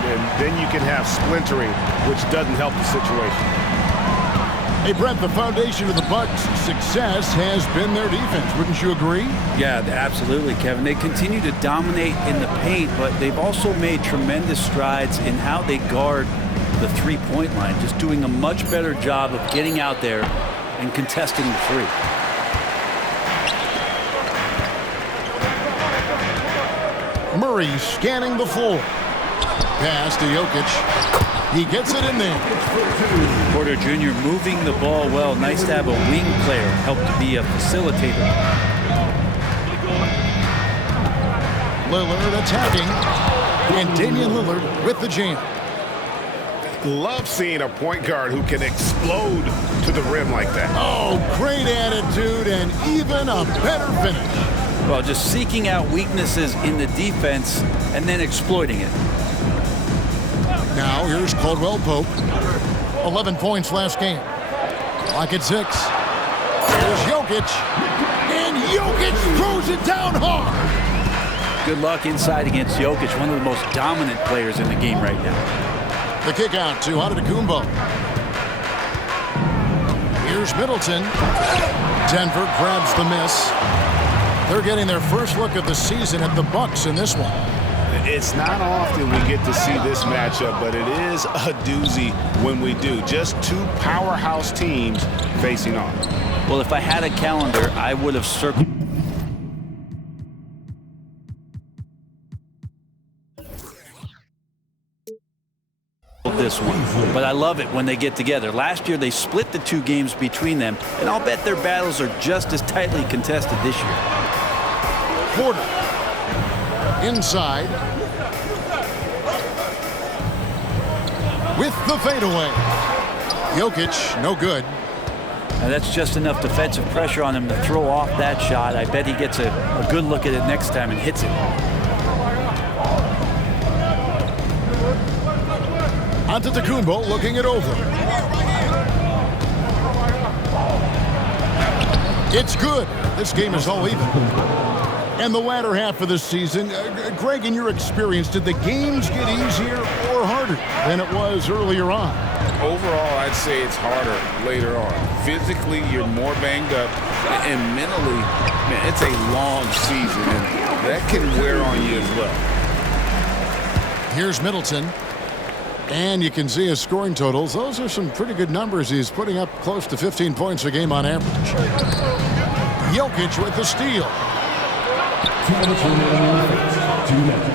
and then you can have splintering, which doesn't help the situation. Hey, Brett, the foundation of the Bucks' success has been their defense. Wouldn't you agree? Yeah, absolutely, Kevin. They continue to dominate in the paint, but they've also made tremendous strides in how they guard the three-point line, just doing a much better job of getting out there and contesting the three. Murray scanning the floor. Pass to Jokic. He gets it in there. Porter Jr. moving the ball well. Nice to have a wing player help to be a facilitator. Lillard attacking. And Damian Lillard with the jam. Love seeing a point guard who can explode to the rim like that. Oh, great attitude and even a better finish. Well, just seeking out weaknesses in the defense and then exploiting it. Now here's Caldwell Pope. 11 points last game. Clock at 6. Here's Jokic. And Jokic throws it down hard. Good luck inside against Jokic, one of the most dominant players in the game right now. The kick out to Antetokounmpo. Here's Middleton. Denver grabs the miss. They're getting their first look of the season at the Bucks in this one. It's not often we get to see this matchup, but it is a doozy when we do. Just two powerhouse teams facing off. Well, if I had a calendar, I would have circled this one. But I love it when they get together. Last year, they split the two games between them, and I'll bet their battles are just as tightly contested this year. Porter. Inside. With the fadeaway. Jokic, no good. Now that's just enough defensive pressure on him to throw off that shot. I bet he gets a good look at it next time and hits it. Antetokounmpo looking it over. It's good. This game is all even. And the latter half of the season, Greg, in your experience, did the games get easier or harder than it was earlier on? Overall, I'd say it's harder later on. Physically, you're more banged up, and mentally, man, it's a long season, and that can wear on you as well. Here's Middleton. And you can see his scoring totals. Those are some pretty good numbers. He's putting up close to 15 points a game on average. Jokic with the steal.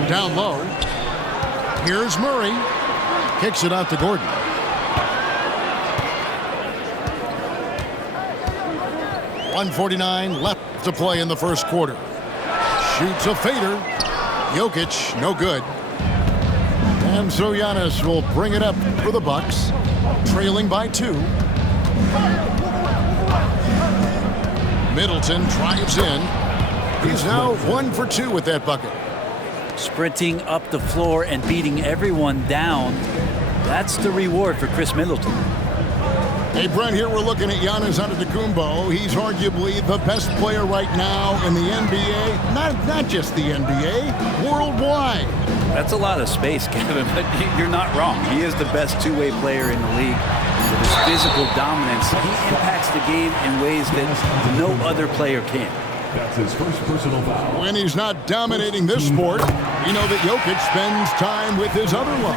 Down low. Here's Murray. Kicks it out to Gordon. .149 left to play in the first quarter. Shoots a fader. Jokic, no good. And so Giannis will bring it up for the Bucks, trailing by 2. Middleton drives in. He's now 1 for 2 with that bucket. Sprinting up the floor and beating everyone down. That's the reward for Chris Middleton. Hey, Brent, here we're looking at Giannis Antetokounmpo. He's arguably the best player right now in the NBA. Not just the NBA, worldwide. That's a lot of space, Kevin, but you're not wrong. He is the best two-way player in the league. With his physical dominance, he impacts the game in ways that no other player can. That's his first personal foul. When he's not dominating this sport, you know that Jokic spends time with his other love.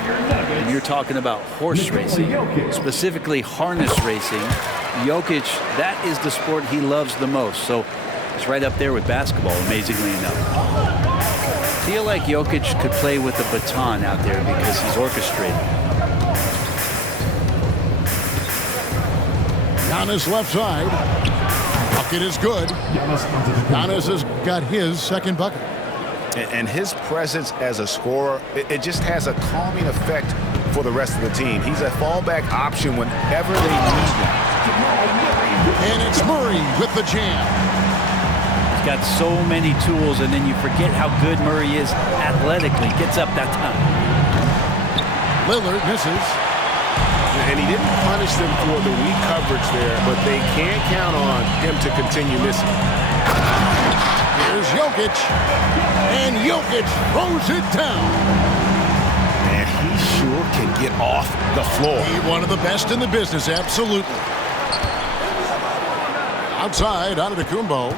And you're talking about horse racing, specifically harness racing. Jokic, that is the sport he loves the most. So it's right up there with basketball, amazingly enough. I feel like Jokic could play with a baton out there because he's orchestrated. Giannis left side. Bucket is good. Giannis has got his second bucket. And his presence as a scorer, it just has a calming effect for the rest of the team. He's a fallback option whenever they need him. And it's Murray with the jam. He's got so many tools, and then you forget how good Murray is athletically. Gets up that time. Lillard misses. And he didn't punish them for the weak coverage there, but they can't count on him to continue missing. Here's Jokic. And Jokic throws it down. And he get off the floor. One of the best in the business, absolutely. Outside, Antetokounmpo.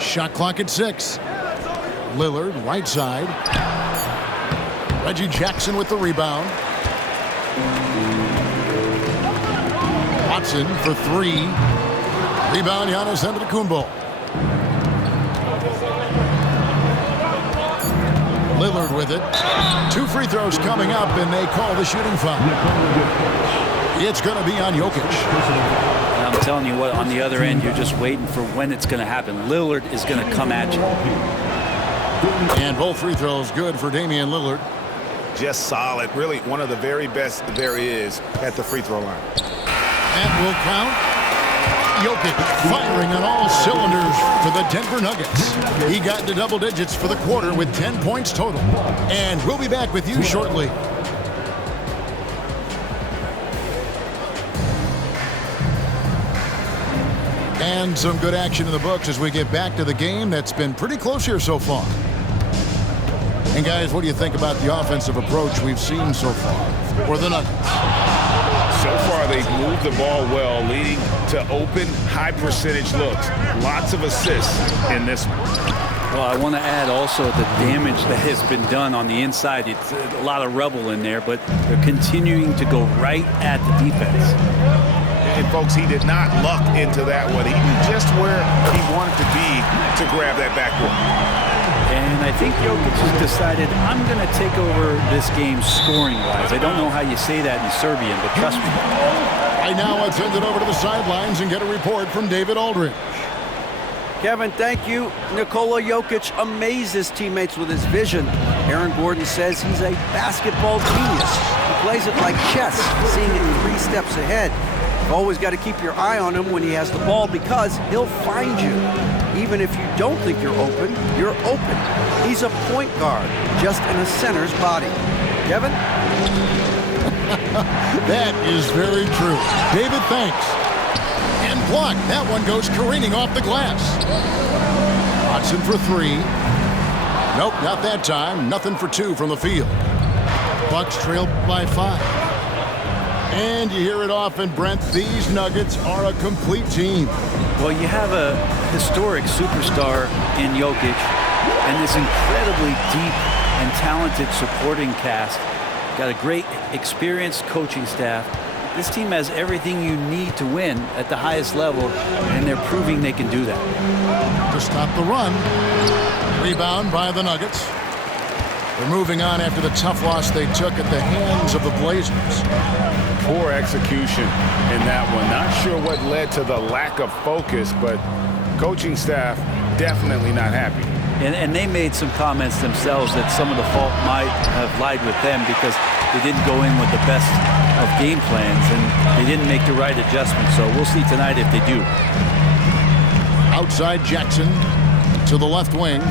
Shot clock at 6. Lillard, right side. Reggie Jackson with the rebound. Watson for 3. Rebound, Giannis Antetokounmpo. Lillard with it. 2 free throws coming up, and they call the shooting foul. It's going to be on Jokic. I'm telling you what, on the other end, you're just waiting for when it's going to happen. Lillard is going to come at you. And both free throws good for Damian Lillard. Just solid. Really one of the very best there is at the free throw line. That will count. Jokic firing on all cylinders for the Denver Nuggets. He got into double digits for the quarter with 10 points total. And we'll be back with you shortly. And some good action in the books as we get back to the game that's been pretty close here so far. And guys, what do you think about the offensive approach we've seen so far for the Nuggets? So far, they've moved the ball well, leading to open, high-percentage looks. Lots of assists in this one. Well, I want to add also the damage that has been done on the inside. It's a lot of rubble in there, but they're continuing to go right at the defense. And, folks, he did not luck into that one. He knew just where he wanted to be to grab that backboard. And I think Jokic has decided, I'm going to take over this game scoring-wise. I don't know how you say that in Serbian, but trust me. Right now, let's send it over to the sidelines and get a report from David Aldridge. Kevin, thank you. Nikola Jokic amazes teammates with his vision. Aaron Gordon says he's a basketball genius. He plays it like chess, seeing it 3 steps ahead. You've always got to keep your eye on him when he has the ball because he'll find you. Even if you don't think you're open, you're open. He's a point guard, just in a center's body. Kevin? That is very true. David, thanks. And blocked. That one goes careening off the glass. Watson for 3. Nope, not that time. Nothing for 2 from the field. Bucks trail by 5. And you hear it often, Brent, these Nuggets are a complete team. Well, you have a historic superstar in Jokic and this incredibly deep and talented supporting cast. Got a great, experienced coaching staff. This team has everything you need to win at the highest level, and they're proving they can do that. To stop the run. Rebound by the Nuggets. They're moving on after the tough loss they took at the hands of the Blazers. Poor execution in that one. Not sure what led to the lack of focus, but coaching staff definitely not happy. And they made some comments themselves that some of the fault might have lied with them because they didn't go in with the best of game plans and they didn't make the right adjustments. So we'll see tonight if they do. Outside Jackson to the left wing.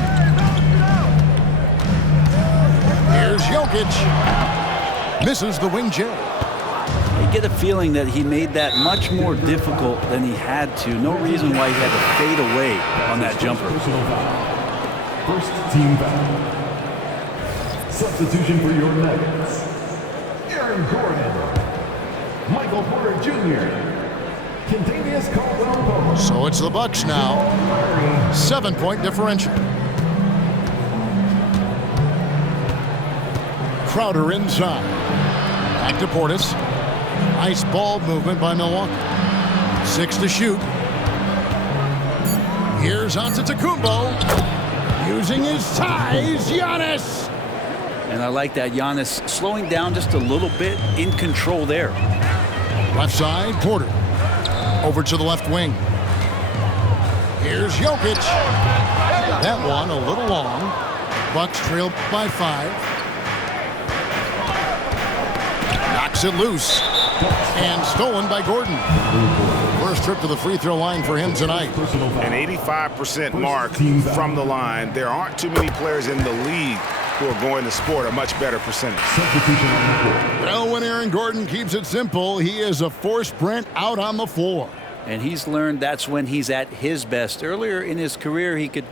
Here's Jokic. Misses the wing J. You get a feeling that he made that much more difficult than he had to. No reason why he had to fade away on that jumper. First team foul. Substitution for your Nuggets. Aaron Gordon. Michael Porter Jr. Kentavious Caldwell-Pope. So it's the Bucks now. 7-point differential. Crowder inside. Back to Portis. Nice ball movement by Milwaukee. 6 to shoot. Here's Antetokounmpo. Using his size, Giannis. And I like that Giannis slowing down just a little bit, in control there. Left side, Porter. Over to the left wing. Here's Jokic. That one a little long. Bucks trail by 5. Knocks it loose. And stolen by Gordon. First trip to the free throw line for him tonight. An 85% mark from the line. There aren't too many players in the league who are going to sport a much better percentage. Well, when Aaron Gordon keeps it simple, he is a force Brent out on the floor. And he's learned that's when he's at his best. Earlier in his career, he could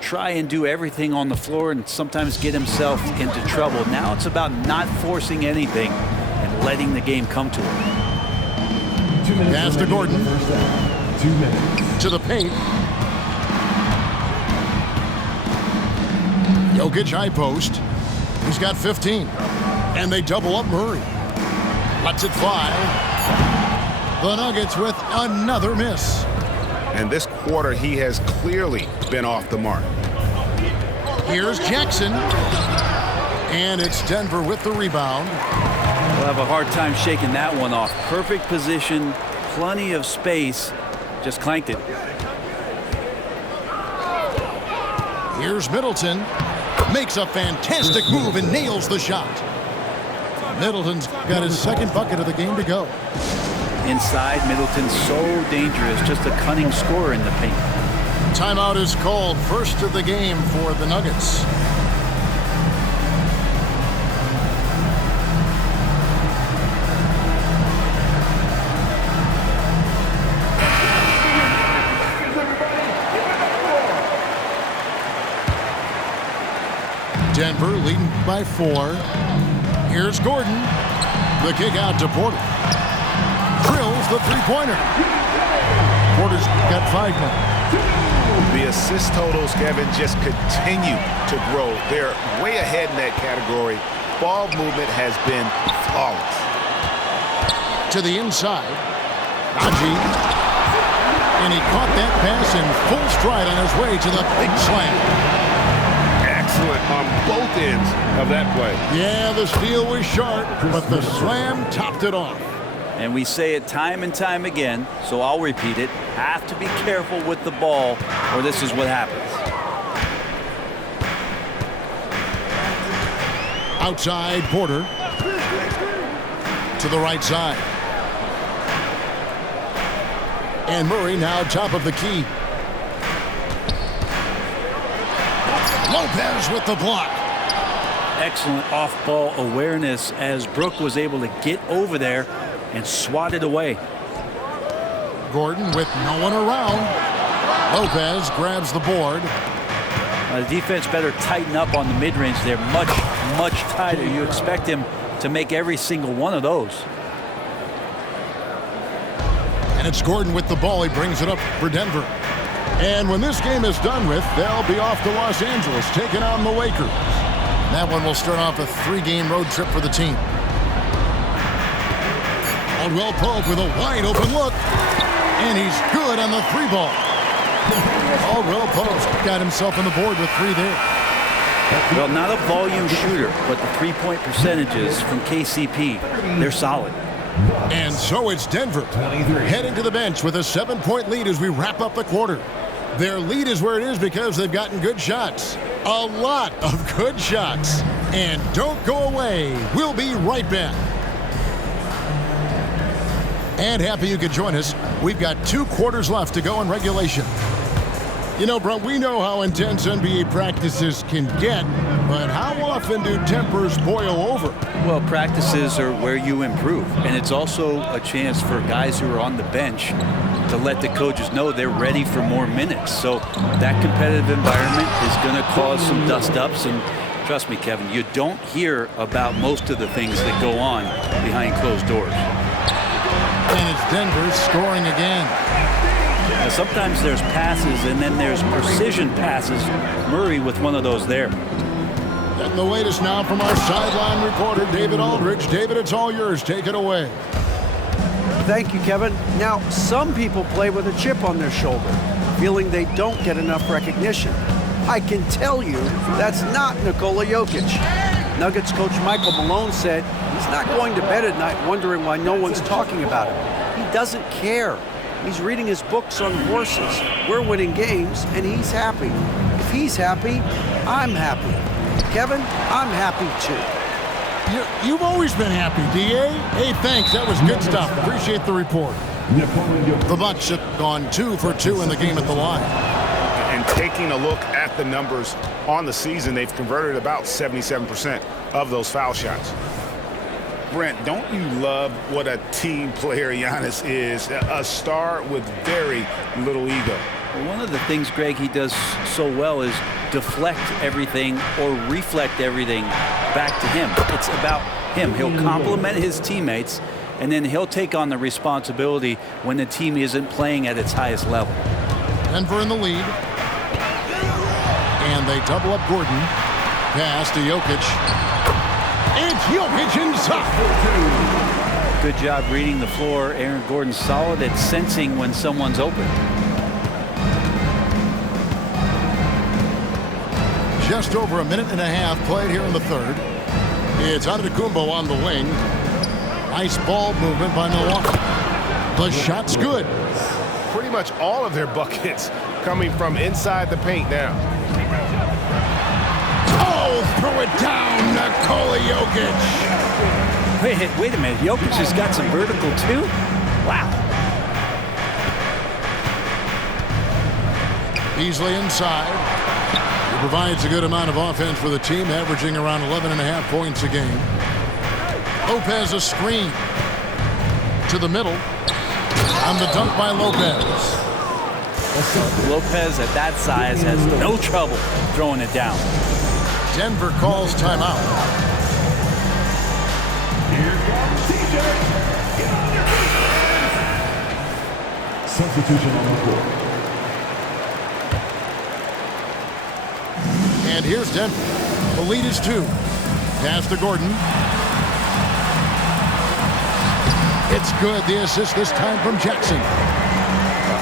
try and do everything on the floor and sometimes get himself into trouble. Now it's about not forcing anything and letting the game come to him. 2 minutes. Pass to remaining in Gordon. the first half. 2 minutes. To the paint. Jokic high post. He's got 15. And they double up Murray. Lets it fly. The Nuggets with another miss. And this quarter, he has clearly been off the mark. Here's Jackson. And it's Denver with the rebound. We'll have a hard time shaking that one off. Perfect position, plenty of space, just clanked it. Here's Middleton. Makes a fantastic move and nails the shot. Middleton's got his second bucket of the game to go. Inside, Middleton's so dangerous, just a cunning scorer in the paint. Timeout is called, first of the game for the Nuggets. Denver leading by 4. Here's Gordon. The kick out to Porter. Drills the three-pointer. Porter's got 5 now. The assist totals, Kevin, just continue to grow. They're way ahead in that category. Ball movement has been flawless. To the inside. Najee. And he caught that pass in full stride on his way to the big slam. Excellent on both ends of that play. Yeah, the steal was sharp, but the slam topped it off. And we say it time and time again, so I'll repeat it. Have to be careful with the ball, or this is what happens. Outside, Porter. To the right side. And Murray now top of the key. Lopez with the block. Excellent off-ball awareness as Brook was able to get over there and swat it away. Gordon with no one around. Lopez grabs the board. The defense better tighten up on the mid-range. They're much, much tighter. You expect him to make every single one of those. And it's Gordon with the ball. He brings it up for Denver. And when this game is done with, they'll be off to Los Angeles, taking on the Lakers. That one will start off a 3-game road trip for the team. Caldwell Pope with a wide-open look. And he's good on the 3-ball. Caldwell Pope's got himself on the board with 3 there. Well, not a volume shooter, but the three-point percentages from KCP, they're solid. And so it's Denver heading to the bench with a 7-point lead as we wrap up the quarter. Their lead is where it is because they've gotten good shots. A lot of good shots. And don't go away. We'll be right back. And happy you could join us. We've got 2 quarters left to go in regulation. You know, Brent, we know how intense NBA practices can get, but how often do tempers boil over? Well, practices are where you improve, and it's also a chance for guys who are on the bench to let the coaches know they're ready for more minutes. So that competitive environment is going to cause some dust-ups, and trust me, Kevin, you don't hear about most of the things that go on behind closed doors. And it's Denver scoring again. Now, sometimes there's passes, and then there's precision passes. Murray with one of those there. Getting the latest now from our sideline reporter, David Aldridge. David, it's all yours. Take it away. Thank you, Kevin. Now, some people play with a chip on their shoulder, feeling they don't get enough recognition. I can tell you that's not Nikola Jokic. Nuggets coach Michael Malone said he's not going to bed at night wondering why no one's talking about him. He doesn't care. He's reading his books on horses. We're winning games, and he's happy. If he's happy, I'm happy. Kevin, I'm happy too. You've always been happy, D.A. Hey, thanks. That was good stuff. Appreciate the report. The Bucks have gone 2 for 2 in the game at the line. And taking a look at the numbers on the season, they've converted about 77% of those foul shots. Brent, don't you love what a team player Giannis is? A star with very little ego. One of the things, Greg, he does so well is deflect everything or reflect everything back to him. It's about him. He'll compliment his teammates, and then he'll take on the responsibility when the team isn't playing at its highest level. Denver in the lead. And they double up Gordon. Pass to Jokic. It's Jokic inside. Good job reading the floor. Aaron Gordon's solid at sensing when someone's open. Just over a minute and a half played here in the third. It's Antetokounmpo on the wing. Nice ball movement by Milwaukee. The shot's good. Pretty much all of their buckets coming from inside the paint now. Oh, throw it down, Nikola Jokic. Wait a minute. Jokic has got some vertical too? Wow. Beasley inside. He provides a good amount of offense for the team, averaging around 11.5 points a game. Lopez a screen to the middle. On the dunk by Lopez. Lopez at that size has no trouble throwing it down. Denver calls timeout. Here comes TJ. Substitution on the court. And here's Denver. The lead is 2. Pass to Gordon. It's good. The assist this time from Jackson.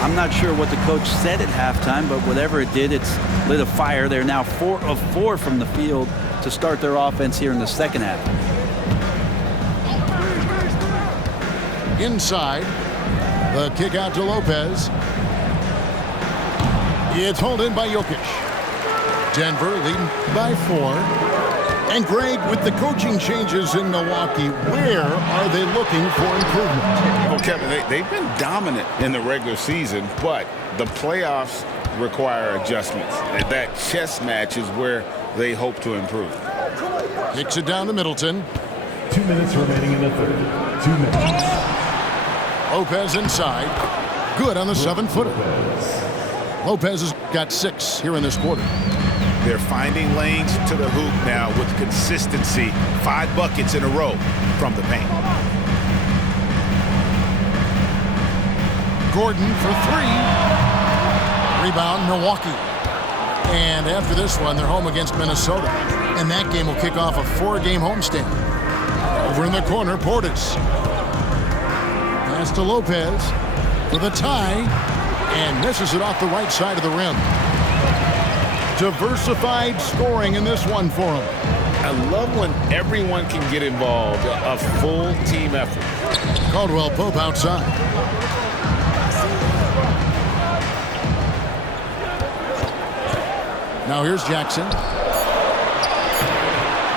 I'm not sure what the coach said at halftime, but whatever it did, it's lit a fire. They're now 4 of 4 from the field to start their offense here in the second half. Inside. The kick out to Lopez. It's hauled in by Jokic. Denver leading by 4. And Greg, with the coaching changes in Milwaukee, where are they looking for improvement? Well, Kevin, they've been dominant in the regular season, but the playoffs require adjustments. That chess match is where they hope to improve. Kicks it down to Middleton. 2 minutes remaining in the third. 2 minutes. Lopez inside. Good on the 7-footer. Lopez has got 6 here in this quarter. They're finding lanes to the hoop now with consistency. 5 buckets in a row from the paint. Gordon for 3. Rebound, Milwaukee. And after this one, they're home against Minnesota. And that game will kick off a 4-game homestand. Over in the corner, Portis. Pass to Lopez for the tie. And misses it off the right side of the rim. Diversified scoring in this one for him. I love when everyone can get involved, a full team effort. Caldwell Pope outside. Now here's Jackson.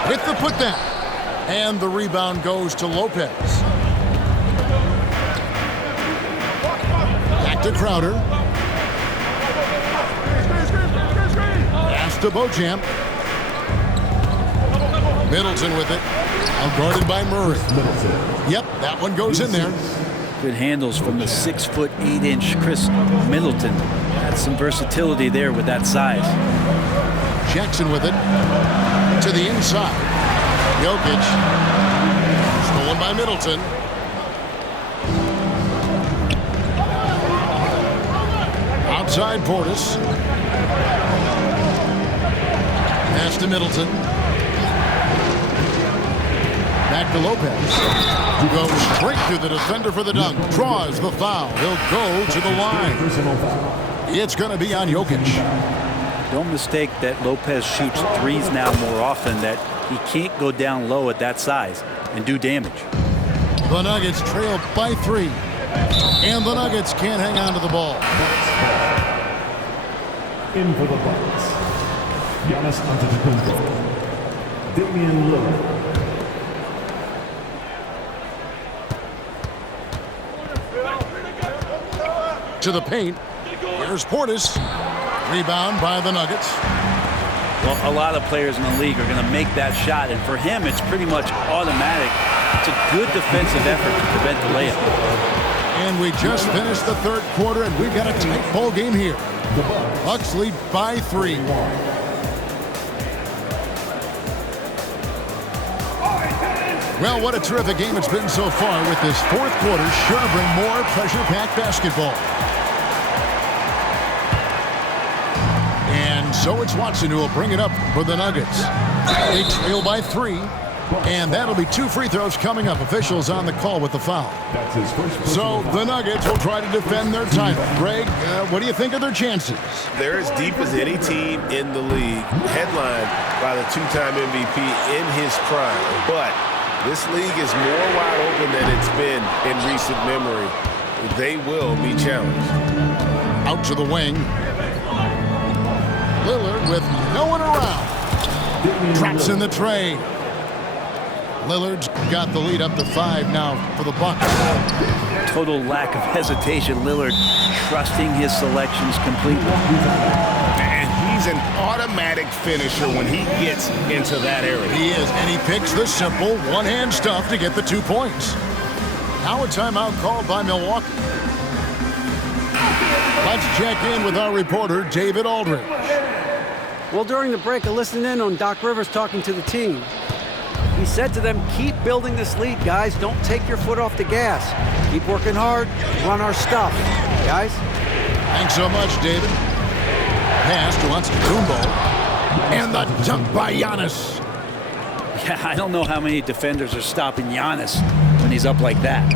With the putback. And the rebound goes to Lopez. Back to Crowder. Pass to Beauchamp. Middleton with it. Guarded by Murray. Yep, that one goes in there. Good handles from the 6'8" Chris Middleton. That's some versatility there with that size. Jackson with it. To the inside. Jokic. Stolen by Middleton. Outside Portis. Pass to Middleton. Back to Lopez. Who goes straight through the defender for the dunk. Draws the foul. He'll go to the line. It's going to be on Jokic. Don't mistake that Lopez shoots threes now more often, that he can't go down low at that size and do damage. The Nuggets trail by 3. And the Nuggets can't hang on to the ball. In for the Bucks. Giannis Antetokounmpo. Damian Lillard. To the paint. Here's Portis. Rebound by the Nuggets. Well, a lot of players in the league are going to make that shot, and for him, it's pretty much automatic. It's a good defensive effort to prevent the layup. And we just finished the third quarter, and we've got a tight ball game here. Bucks lead by 3. Well, what a terrific game it's been so far, with this fourth quarter sure to bring more pressure-packed basketball. And so it's Watson who will bring it up for the Nuggets. They trail by 3, and that'll be 2 free throws coming up. Officials on the call with the foul. That's his first. So the Nuggets will try to defend their title. Greg, what do you think of their chances? They're as deep as any team in the league, headlined by the 2-time MVP in his prime. But this league is more wide open than it's been in recent memory. They will be challenged. Out to the wing. Lillard with no one around. Drops in the tray. Lillard's got the lead up to 5 now for the Bucks. Total lack of hesitation. Lillard trusting his selections completely. And he's an automatic finisher when he gets into that area. He is, and he picks the simple one-hand stuff to get the 2 points. Now a timeout called by Milwaukee. Let's check in with our reporter, David Aldridge. Well, during the break, I listened in on Doc Rivers talking to the team. He said to them, keep building this lead, guys. Don't take your foot off the gas. Keep working hard. Run our stuff, guys. Thanks so much, David. Pass to Antetokounmpo. And the dunk by Giannis. Yeah, I don't know how many defenders are stopping Giannis when he's up like that.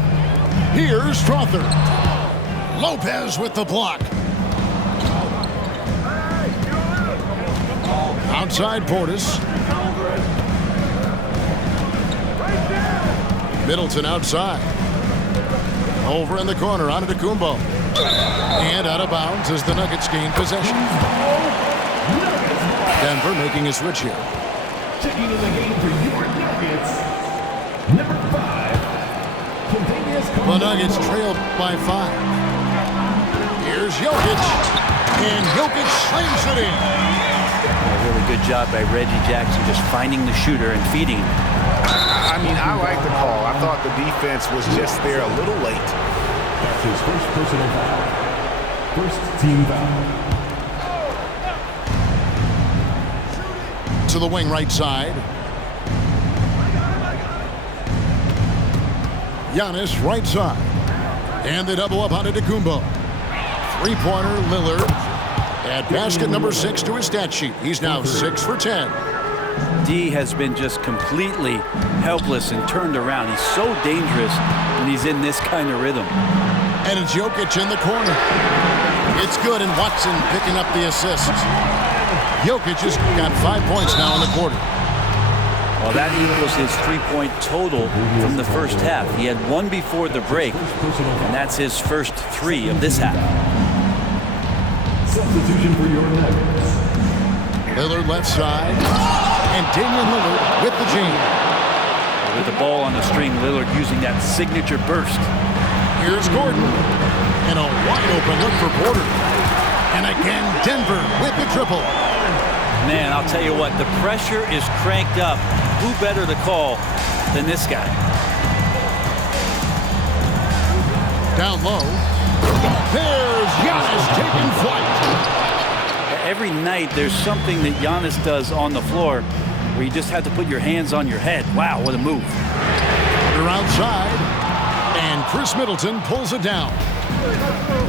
Here's Strother. Lopez with the block. Outside Portis. Middleton outside. Over in the corner, Antetokounmpo. And out of bounds as the Nuggets gain possession. Denver making a switch here. Checking in the game for your Nuggets, number 5. The Nuggets trailed by 5. Here's Jokic. And Jokic slings it in. A really good job by Reggie Jackson just finding the shooter and feeding him. I mean, I like the call. I thought the defense was just there a little late. That's his first personal foul. First team foul. To the wing right side. Giannis right side. And they double up on Antetokounmpo. Three-pointer Lillard. At basket number 6 to his stat sheet. He's now 6 for 10. D has been just completely helpless and turned around. He's so dangerous when he's in this kind of rhythm. And it's Jokic in the corner. It's good, and Watson picking up the assist. Jokic has got 5 points now in the quarter. Well, that equals his 3-point total from the first half. He had 1 before the break, and that's his first 3 of this half. Substitution for your Nuggets. Lillard left side. And Damian Lillard with the jam. With the ball on the string, Lillard using that signature burst. Here's Gordon. And a wide open look for Porter. And again, Denver with the triple. Man, I'll tell you what, the pressure is cranked up. Who better to call than this guy? Down low. There's Giannis taking flight. Every night there's something that Giannis does on the floor where you just have to put your hands on your head. Wow, what a move. They're outside. And Chris Middleton pulls it down.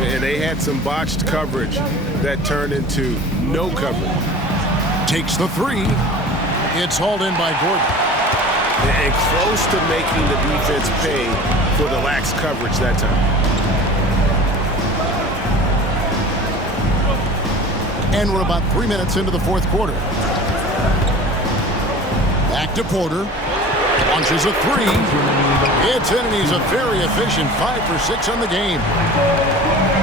And they had some botched coverage that turned into no coverage. Takes the 3. It's hauled in by Gordon. And close to making the defense pay for the lax coverage that time. And we're about 3 minutes into the fourth quarter. Back to Porter. Launches a 3. It's in, and he's a very efficient 5 for 6 on the game.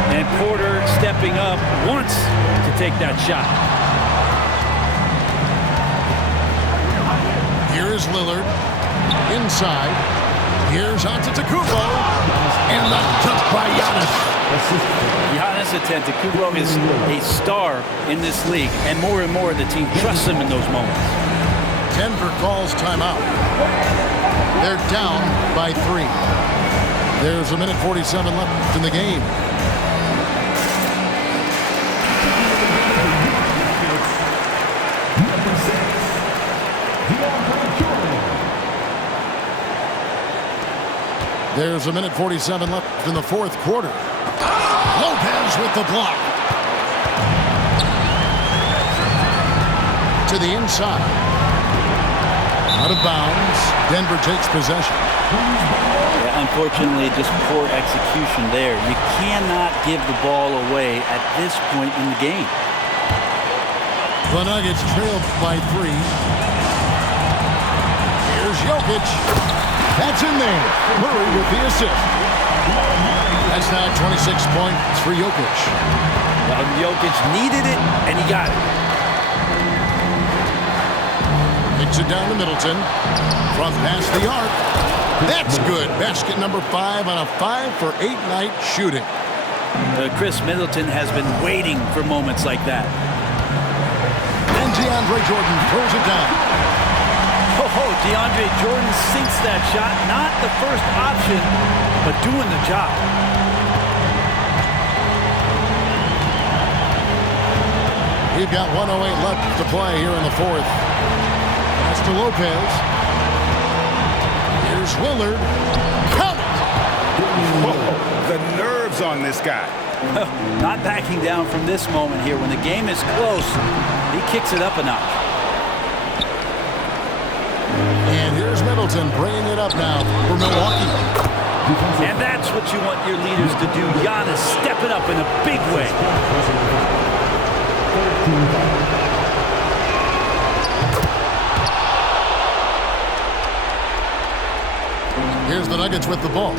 And Porter stepping up once to take that shot. Here's Lillard. Inside. Here's Antetokounmpo. And the dunk by Giannis. Giannis Antetokounmpo is a star in this league, and more the team trusts him in those moments. Denver calls timeout. They're down by 3. There's a minute 47 left in the game. Number 6, DeAndre Jordan. There's a minute 47 left in the fourth quarter. Lopez with the block. To the inside. Out of bounds. Denver takes possession. Yeah, unfortunately, just poor execution there. You cannot give the ball away at this point in the game. The Nuggets trailed by 3. Here's Jokic. That's in there. Murray with the assist. That's now 26 points for Jokic. Well, Jokic needed it, and he got it. Kicks it down to Middleton. From past the arc. That's good. Basket number 5 on a 5-for-8 night shooting. Chris Middleton has been waiting for moments like that. And DeAndre Jordan throws it down. Oh, DeAndre Jordan sinks that shot. Not the first option, but doing the job. We've got 1:08 left to play here in the fourth. Pass to Lopez. Here's Lillard. Count it! The nerves on this guy. Not backing down from this moment here. When the game is close, he kicks it up a notch. And here's Middleton bringing it up now for Milwaukee. And that's what you want your leaders to do. Giannis stepping up in a big way. Here's the Nuggets with the ball.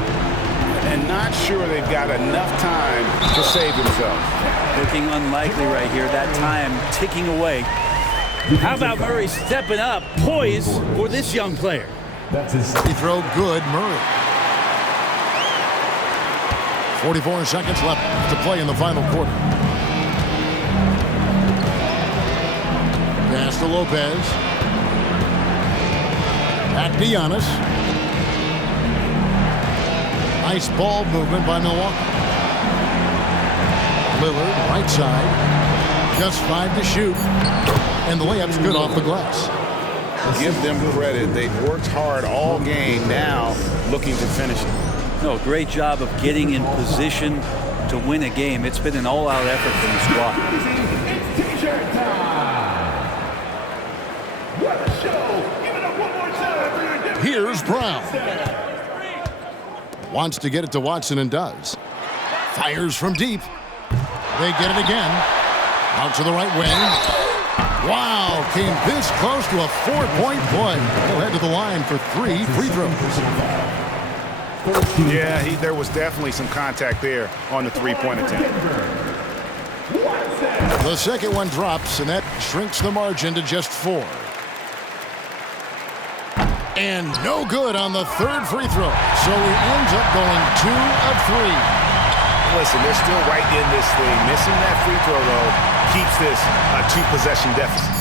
And not sure they've got enough time to save themselves. Looking unlikely right here. That time ticking away. How about Murray stepping up, poised for this young player? That's his. He throw good, Murray. 44 seconds left to play in the final quarter. Pass to Lopez. Back to Giannis. Nice ball movement by Milwaukee. Lillard, right side. Just 5 to shoot. And the layup's good off the glass. Give them credit. They've worked hard all game, now looking to finish it. No, great job of getting in position to win a game. It's been an all-out effort from the squad. It's T-shirt time. What a show. Give it up one more time for your different. Here's Brown. Wants to get it to Watson and does. Fires from deep. They get it again. Out to the right wing. Wow, came this close to a 4-point play. He'll head to the line for 3 free throws. Yeah, there was definitely some contact there on the three-point attempt. The second one drops, and that shrinks the margin to just 4. And no good on the third free throw. So he ends up going 2 of 3. Listen, they're still right in this thing. Missing that free throw, though, keeps this a 2-possession deficit.